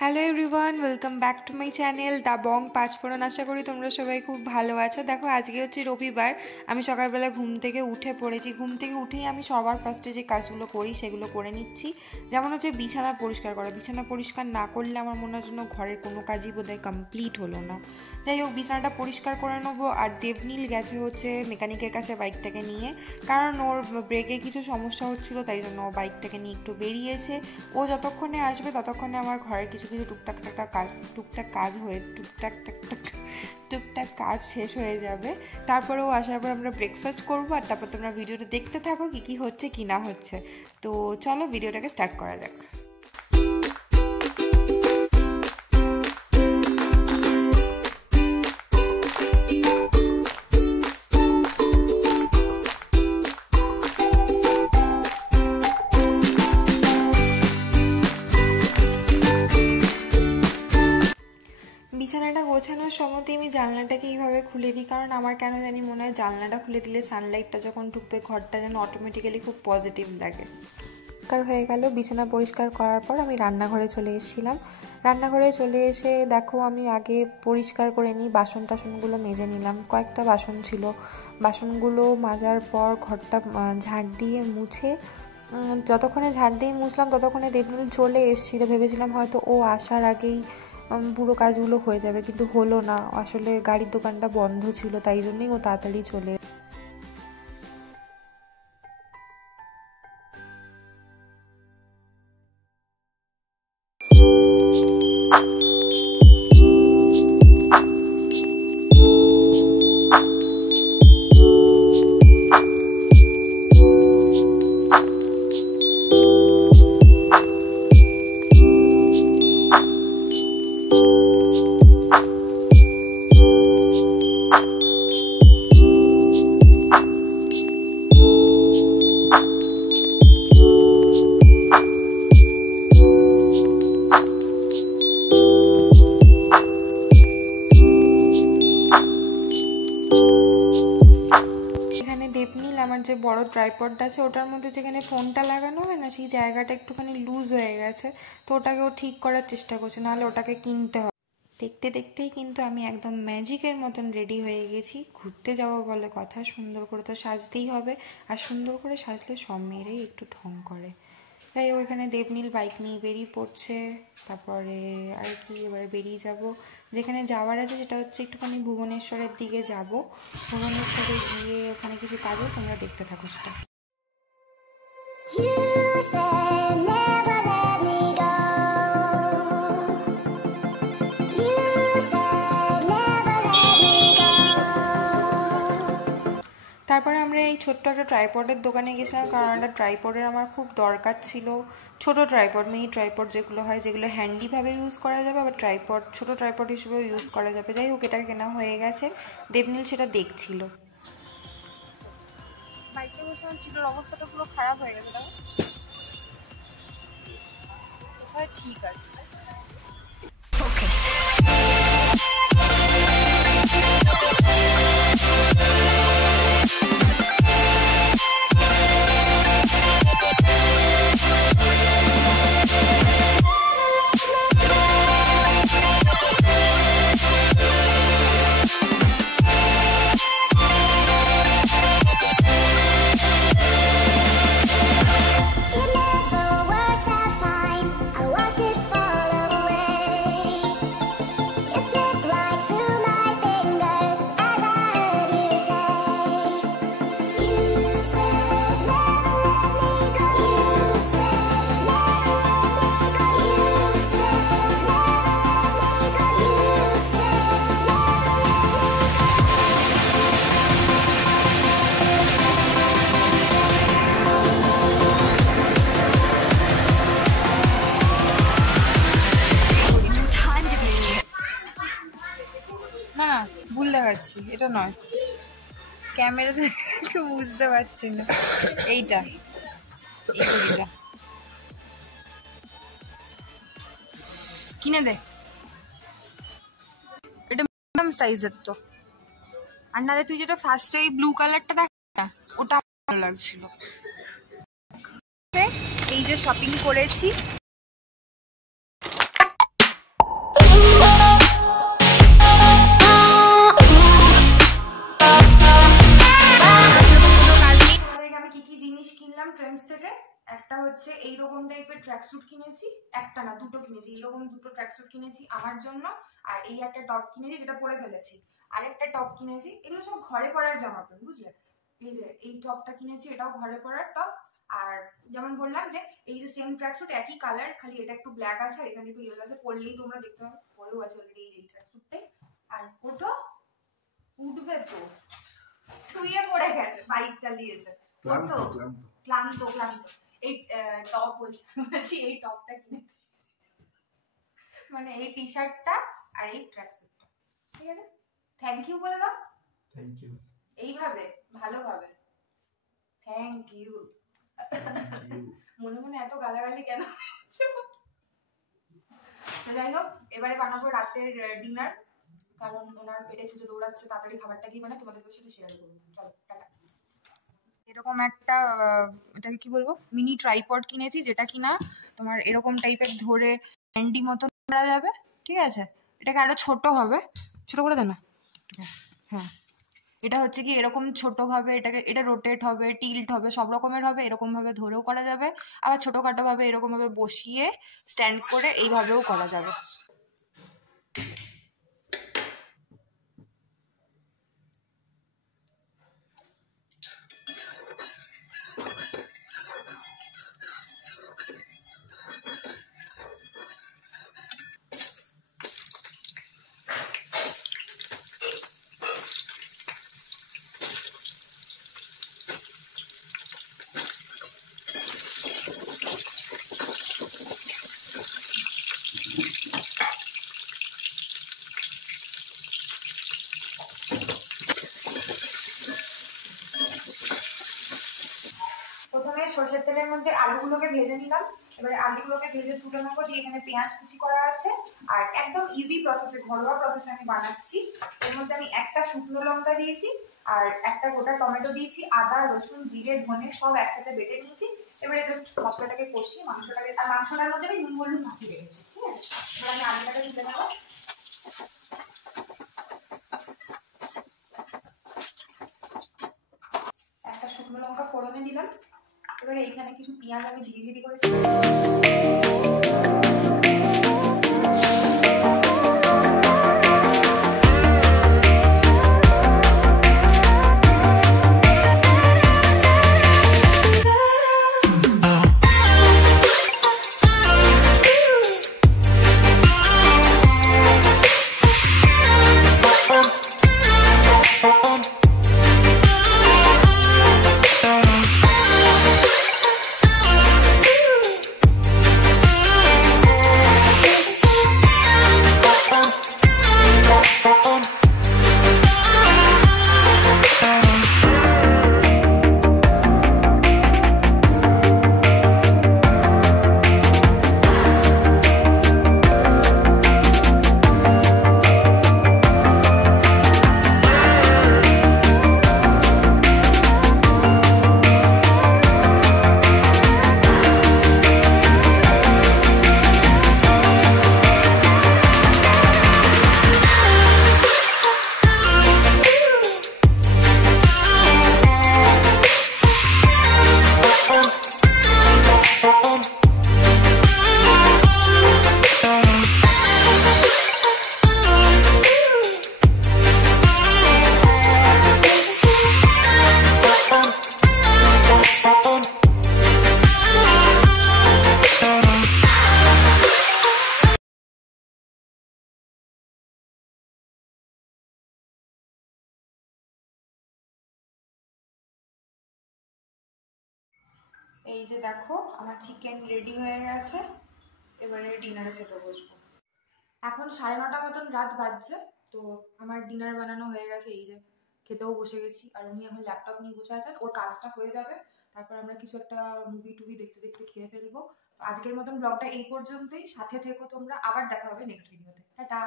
Hello everyone, welcome back to my channel the Bong Panchphoron. আশা করি তোমরা সবাই খুব ভালো আছো। দেখো, আজকে হচ্ছে রবিবার। আমি সকালবেলা ঘুম থেকে উঠে পড়েছি। ঘুম থেকে উঠেই আমি সবার ফার্স্টে যে কাজগুলো করি সেগুলো করে নিচ্ছি। যেমন হচ্ছে বিছানা পরিষ্কার করা। বিছানা পরিষ্কার না করলে আমার মনে হয় যেন ঘরের কোনো কাজই বোধহয় কমপ্লিট হলো না। যাই হোক, বিছানাটা পরিষ্কার করে নেবো। আর দেবনীল গেছে হচ্ছে মেকানিকের কাছে বাইকটাকে নিয়ে, কারণ ওর ব্রেকে কিছু সমস্যা হচ্ছিলো, তাই জন্য ও বাইকটাকে নিয়ে একটু বেরিয়েছে। ও যতক্ষণে আসবে ততক্ষণে আমার ঘরের কিছু টুকটাক কাজ শেষ হয়ে যাবে। তারপরে ও আসার পর আমরা ব্রেকফাস্ট করবো, আর তারপর তোমরা ভিডিওটা দেখতে থাকো কি হচ্ছে কি না হচ্ছে। তো চলো ভিডিওটাকে স্টার্ট করা যাক। বিছানাটা গোছানোর সময়তে আমি জানলাটাকে এইভাবে খুলে দিই, কারণ আমার কেন জানি মনে হয় জানলাটা খুলে দিলে সানলাইটটা যখন ঢুকবে ঘরটা যেন অটোমেটিক্যালি খুব পজিটিভ লাগে। পরিষ্কার হয়ে গেল। বিছানা পরিষ্কার করার পর আমি রান্নাঘরে চলে এসেছিলাম। রান্নাঘরে চলে এসে দেখো, আমি আগে পরিষ্কার করে নিই, টাসনগুলো মেজে নিলাম। কয়েকটা বাসন ছিল, বাসনগুলো মাজার পর ঘরটা ঝাড় দিয়ে মুছে, যতক্ষণে ঝাড় দিয়ে মুছলাম ততক্ষণে দেবনীল চলে এসেছিলো। ভেবেছিলাম হয়তো ও আসার আগেই পুরো কাজগুলো হয়ে যাবে, কিন্তু হলো না। আসলে গাড়ির দোকানটা বন্ধ ছিল, তাই জন্যই ও তাড়াতাড়ি চলে। দেবনীল আমার যে বড় ট্রাইপডটা আছে ওটার মধ্যে যেখানে ফোনটা লাগানো হয় না, সেই জায়গাটা একটুখানি লুজ হয়ে গেছে, তো ওটাকে ও ঠিক করার চেষ্টা করছে, নাহলে ওটাকে কিনতে হবে। দেখতে দেখতেই কিন্তু আমি একদম ম্যাজিকের মতন রেডি হয়ে গেছি। ঘুরতে যাওয়া বলে কথা, সুন্দর করে তো সাজতেই হবে, আর সুন্দর করে সাজলে সব মেয়েরাই একটু ঢং করে। তাই ওইখানে দেবনীল বাইক নিয়ে বেরিয়ে পড়ছে। তারপরে আর কি, এবারে বেরিয়ে যাব। যেখানে যাওয়ার আছে সেটা হচ্ছে একটুখানি ভুবনেশ্বরের দিকে যাব। ভুবনেশ্বরে গিয়ে ওখানে কিছু কাজও, তোমরা দেখতে থাকো সেটা। তারপরে আমরা এই ছোট্ট একটা ট্রাইপডের দোকানে গেছিলাম, কারণ একটা ট্রাইপডের আমার খুব দরকার ছিল। ছোট ট্রাইপড, মিনি ট্রাইপড যেগুলো হয়, যেগুলো হ্যান্ডিভাবে ইউজ করা যাবে, আবার ট্রাইপড ছোট ট্রাইপড হিসেবেও ইউজ করা যাবে। যাই হোক, এটা কেনা হয়ে গেছে। দেবনীল সেটা দেখছিল। বাইকে বসে আমার চুলের অবস্থাটা পুরো খারাপ হয়ে গেছে। ঠিক আছে, না ভুল দেখাচ্ছি, এটা নয়, ক্যামেরাতে বুঝতে পারছি না। এইটা কিনে দে, এটা মিডিয়াম সাইজের তো। আর নাহলে তুই যেটা ফার্স্টে এই ব্লু কালারটা দেখ না, ওটা ভালো লাগছিল। এই যে শপিং করেছি, একটা হচ্ছে এইরকম টাইপের ট্র্যাকস্যুট কিনেছি, একটা না দুটো কিনেছি, এইরকম দুটো ট্র্যাকস্যুট কিনেছি আমার জন্য, আর এই একটা টপ কিনেছি যেটা পরে ফেলেছি, আর একটা টপ কিনেছি। এগুলো সব ঘরে পরার জামা প্যান্ট, বুঝলে? এই যে এই টপটা কিনেছি, এটাও ঘরে পরার টপ। আর যেমন বললাম যে এই যে সেম ট্র্যাকস্যুট, একই কালার, খালি এটা একটু ব্ল্যাক আছে আর এখানে একটু ইয়েলো আছে, পরলেই তোমরা দেখতে পাবে, পরেও আছে অলরেডি এই ট্র্যাকস্যুটটাই। আর ওটা উঠবে তো, শুয়ে পড়ে গেছে, বাইক চালিয়েছে, ক্লান্ত ক্লান্ত ক্লান্ত। এই টপ বলছি এই টপটা কিনে, মানে এই টি শার্টটা আর এই ট্র্যাকস্যুটটা, ঠিক আছে? থ্যাংক ইউ বলে দাও। Thank you. এইভাবে ভালোভাবে থ্যাংক ইউ। মনে মনে এত গালাগালি কেন? যাই হোক, এবারে বানাবো রাতের ডিনার, কারণ ওনার পেটে ছুটে দৌড়াচ্ছে, তাড়াতাড়ি খাবারটা কি বানায় তোমাদের সাথে সেটা শেয়ার করবো। চলো টাটা। এরকম একটা এটাকে কি বলবো, মিনি ট্রাইপড কিনেছি, যেটা কিনা তোমার এরকম টাইপের ধরে হ্যান্ডি মতন করা যাবে, ঠিক আছে? এটাকে আরো ছোট হবে, ছোট করে দাও না। হ্যাঁ, এটা হচ্ছে কি এরকম ছোট ভাবে, এটা রোটেট হবে, টিল্ট হবে, সব রকমের হবে, এরকম ভাবে ধরেও করা যাবে, আবার ছোটখাটো ভাবে এরকম ভাবে বসিয়ে স্ট্যান্ড করে এইভাবেও করা যাবে। প্রথমে সরষের তেলের মধ্যে আলুগুলোকে ভেজে নিলাম, এবারে আলুগুলোকে ভেজে তুলে নেবো, দিয়ে এখানে পেঁয়াজ কুচি করা আছে, আর একদম ইজি প্রসেসে, ঘরোয়া প্রসেসে আমি বানাচ্ছি। এর মধ্যে আমি একটা শুকনো লঙ্কা দিয়েছি, আর একটা গোটা টমেটো দিয়েছি, আদা রসুন জিরে ধনে সব একসাথে বেটে নিয়েছি। এবারে জাস্ট মশলাটাকে কষিয়ে মাংসটাকে, আর মাংসটার মধ্যে আমি নুন হলুদ মাখিয়ে রেখেছি, ঠিক আছে? এবার আমি আলুটাকে তুলে নেবো। একটা শুকনো লঙ্কা ফোড়নে দিলাম, এবারে এইখানে কিছু পেঁয়াজ আমি ঝিরিঝিরি করে এই যে দেখো আমার চিকেন রেডি হয়ে গেছে, এবারে ডিনারে খেতে বসবো। এখন 9:30 মতন রাত বাজছে, তো আমার ডিনার বানানো হয়ে গেছে, এই যে খেতেও বসে গেছি, আর উনি এখন ল্যাপটপ নিয়ে বসে আছেন, ওর কাজটা হয়ে যাবে, তারপর আমরা কিছু একটা মুভি টুভি দেখতে দেখতে খেয়ে ফেলবো। আজকের মতন ব্লগটা এই পর্যন্তই, সাথে থেকো তোমরা, আবার দেখা হবে নেক্সট ভিডিওতে। টাটা।